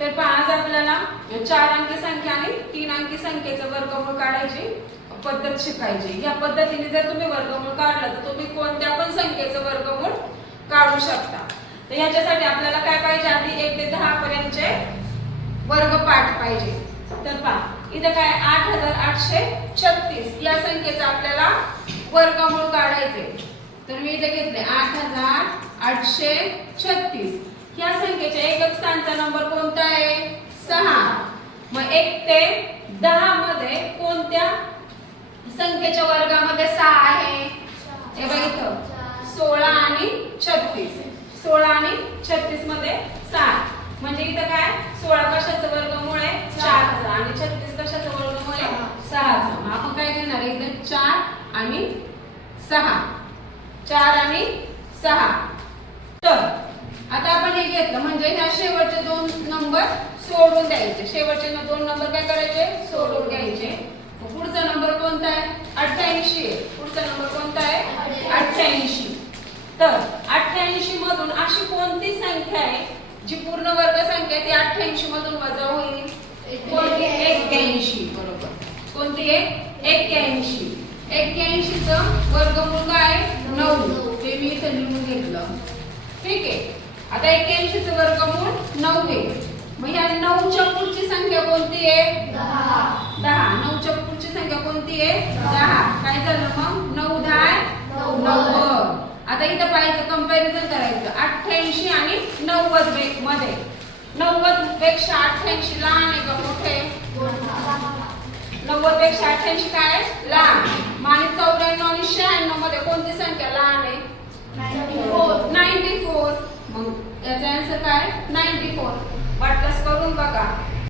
तर पहा आज आपल्याला 4 अंकी संख्या आणि 3 अंकी संख्येचं वर्गमूळ काढायची पद्धत शिकायची। या पद्धतीने जर तुम्ही वर्गमूळ काढलं तर तुम्ही कोणत्या पण संख्येचं वर्गमूळ काढू शकता। तर याच्यासाठी आपल्याला काय पाहिजे, आधी 1 ते 10 पर्यंतचे वर्गपाठ पाहिजे। तर पहा इथे काय 8836 या संख्येचा आपल्याला वर्गमूळ काढायचे। तर मी इथे घेतले 8836। या संख्येच्या एकक स्थानचा नंबर कोणता आहे? 6। मग 1 ते 10 मध्ये कोणत्या संख्येच्या वर्गामध्ये 6 आहे? हे बघा इथं 16 आणि 36। 16 आणि 36 मध्ये 6 म्हणजे इथं काय 16 कशाचं वर्गमूळ आहे? 4चं आणि 36 कशाचं वर्गमूळ आहे? 6चं। मग आपण काय घेणार आहे इथं 4 आणि 6। 4 आणि 6। तर आता आपण हे घेतलं म्हणजे ह्या शेवटचे 2 नंबर सोडून द्यायचे। शेवटचे 2 नंबर काय करायचे? सोडून घ्यायचे। पुढचा नंबर कोणता आहे? 88 आहे। पुढचा नंबर कोणता आहे? 88। तर 88 मधून अशी कोणती संख्या आहे जी पूर्ण वर्ग संख्या ती 88 मधून वजा होईल? कोणती? 81। बरोबर। कोणती आहे? 81। 81 चं वर्गमूळ काय? 9। ते मी इथे लिहून घेतलं। ठीक आहे। आता 81 चं वर्गमूळ 9 आहे। मग या 9 च्या पुढची संख्या कोणती आहे? 10। 9 च्या पुढची संख्या कोणती आहे? 10। काय झालं मग? 9 10 90। आता इथं पाहायचं कंपॅरिझन करायचं 88 आणि 90 मध्ये 90 पेक्षा 88 लहान आहे का मोठे? 90 पेक्षा 88 काय लहान। आणि 94 आणि 96 मध्ये कोणती संख्या लहान आहे? 94। मग याचा आन्सर काय? 94। वाटल्यास करून बघा।